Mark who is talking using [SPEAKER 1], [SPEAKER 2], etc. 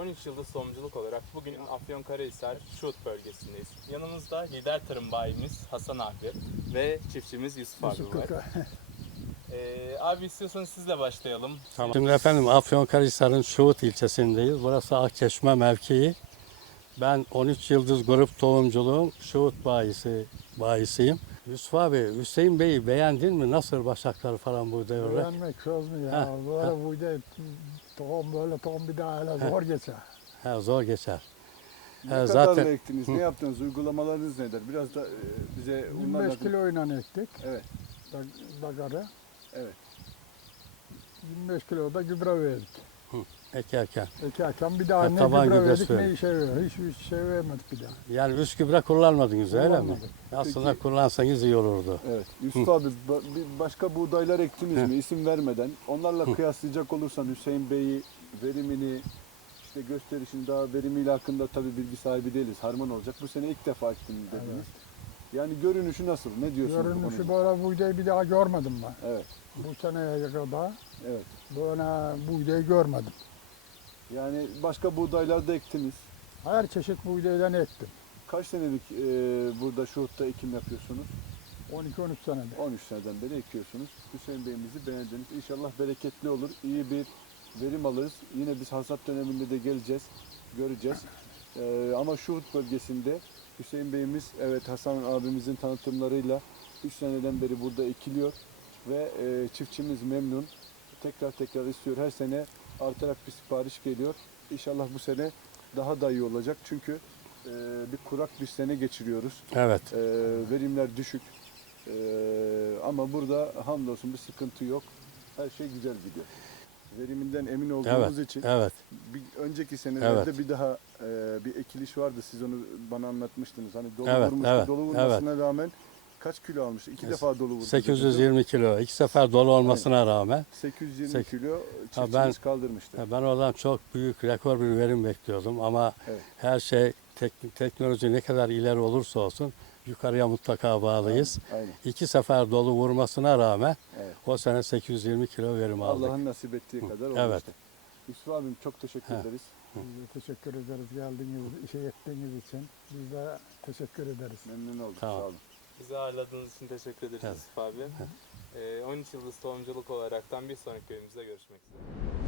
[SPEAKER 1] 13 yıldız tohumculuk olarak bugün Afyonkarahisar Şuhut bölgesindeyiz. Yanımızda lider tarım bayimiz Hasan abi ve çiftçimiz Yusuf abi var. Abi istiyorsanız sizle başlayalım.
[SPEAKER 2] Tamam. Şimdi efendim Afyonkarahisar'ın Şuhut ilçesindeyiz. Burası Akçeşme mevkii. Ben 13 yıldız grup tohumculuğun Şuhut bayisiyim. Yusuf abi, Hüseyin Bey'i beğendin mi? Nasıl başakları falan buğday olarak?
[SPEAKER 3] Beğenmek söz mü ya? Böyle buğday tohum böyle tohum bir daha hele zor geçer.
[SPEAKER 2] He, zor geçer.
[SPEAKER 4] Ne
[SPEAKER 2] He,
[SPEAKER 4] kadarla
[SPEAKER 2] zaten
[SPEAKER 4] ektiniz, ne yaptınız, uygulamalarınız nedir? Biraz da bize
[SPEAKER 3] 25 kiloyla ektik
[SPEAKER 4] Evet,
[SPEAKER 3] bagarı.
[SPEAKER 4] evet.
[SPEAKER 3] 25 kilo da gübre verdik.
[SPEAKER 2] ekerken.
[SPEAKER 3] Ekerken bir daha
[SPEAKER 2] Ha,
[SPEAKER 3] ne
[SPEAKER 2] taban
[SPEAKER 3] gübre
[SPEAKER 2] gübresi
[SPEAKER 3] verdik ne
[SPEAKER 2] verdik.
[SPEAKER 3] işe veriyor. Hiçbir şey vermedik bir daha.
[SPEAKER 2] Yani üst gübre kullanmadınız öyle mi?
[SPEAKER 3] Kullanmadık.
[SPEAKER 2] Aslında
[SPEAKER 4] Peki.
[SPEAKER 2] kullansanız iyi olurdu.
[SPEAKER 4] Evet. Yusuf abi bir başka buğdaylar ektiniz mi isim vermeden? Onlarla kıyaslayacak olursan Hüseyin Bey'i, verimini, işte gösterişini daha verimiyle hakkında tabii bilgi sahibi değiliz. Harman olacak. Bu sene ilk defa ektim dediniz.
[SPEAKER 3] Evet.
[SPEAKER 4] Yani görünüşü nasıl? Ne diyorsunuz bu
[SPEAKER 3] Görünüşü
[SPEAKER 4] konuda?
[SPEAKER 3] böyle buğdayı bir daha görmedim ben.
[SPEAKER 4] Evet,
[SPEAKER 3] Bu seneye kadar
[SPEAKER 4] evet.
[SPEAKER 3] böyle buğdayı görmedim.
[SPEAKER 4] Yani başka buğdaylar da ektiniz.
[SPEAKER 3] Her çeşit buğdaydan ektim.
[SPEAKER 4] Kaç senelik burada Şuhut'ta ekim yapıyorsunuz?
[SPEAKER 3] 12-13 senede.
[SPEAKER 4] 13 seneden beri ekiyorsunuz. Hüseyin Bey'imizi beğendiniz. İnşallah bereketli olur. İyi bir verim alırız. Yine biz hasat döneminde de geleceğiz. Göreceğiz. Ama Şuhut bölgesinde Hüseyin Bey'imiz evet Hasan abimizin tanıtımlarıyla 3 seneden beri burada ekiliyor. Ve çiftçimiz memnun. Tekrar istiyor. Her sene artarak bir sipariş geliyor. İnşallah bu sene daha da iyi olacak. Çünkü bir kurak bir sene geçiriyoruz.
[SPEAKER 2] Evet.
[SPEAKER 4] Verimler düşük. Ama burada hamdolsun bir sıkıntı yok. Her şey güzel gidiyor. Veriminden emin olduğumuz için
[SPEAKER 2] Evet.
[SPEAKER 4] bir önceki senelerde
[SPEAKER 2] Evet.
[SPEAKER 4] bir daha bir ekiliş vardı. Siz onu bana anlatmıştınız. Hani dolu
[SPEAKER 2] Evet,
[SPEAKER 4] vurmuştu.
[SPEAKER 2] evet,
[SPEAKER 4] Dolu vurmasına rağmen kaç kilo almıştı? İki defa dolu vurdu.
[SPEAKER 2] 820 kilo. 2 sefer dolu olmasına rağmen.
[SPEAKER 4] 820
[SPEAKER 2] Sek-
[SPEAKER 4] kilo
[SPEAKER 2] ben-
[SPEAKER 4] çiftçimiz kaldırmıştı.
[SPEAKER 2] Ben oradan çok büyük rekor bir verim bekliyordum ama
[SPEAKER 4] Evet.
[SPEAKER 2] her şey teknoloji ne kadar ileri olursa olsun yukarıya mutlaka bağlıyız.
[SPEAKER 4] Aynen.
[SPEAKER 2] 2 sefer dolu vurmasına rağmen
[SPEAKER 4] Evet.
[SPEAKER 2] o sene 820 kilo verim aldık.
[SPEAKER 4] Allah'ın nasip ettiği kadar oldu
[SPEAKER 2] Evet.
[SPEAKER 4] işte. Yusuf abim çok teşekkür ederiz.
[SPEAKER 3] Biz de teşekkür ederiz geldiğiniz, ettiğiniz için. Biz de teşekkür ederiz.
[SPEAKER 4] Memnun olduk.
[SPEAKER 2] Tamam.
[SPEAKER 4] Sağ olun.
[SPEAKER 1] Bizi ağırladığınız için teşekkür ederiz
[SPEAKER 2] Evet.
[SPEAKER 1] Yusuf abi. 13 yıldız tohumculuk olaraktan bir sonraki bölümümüzde görüşmek üzere.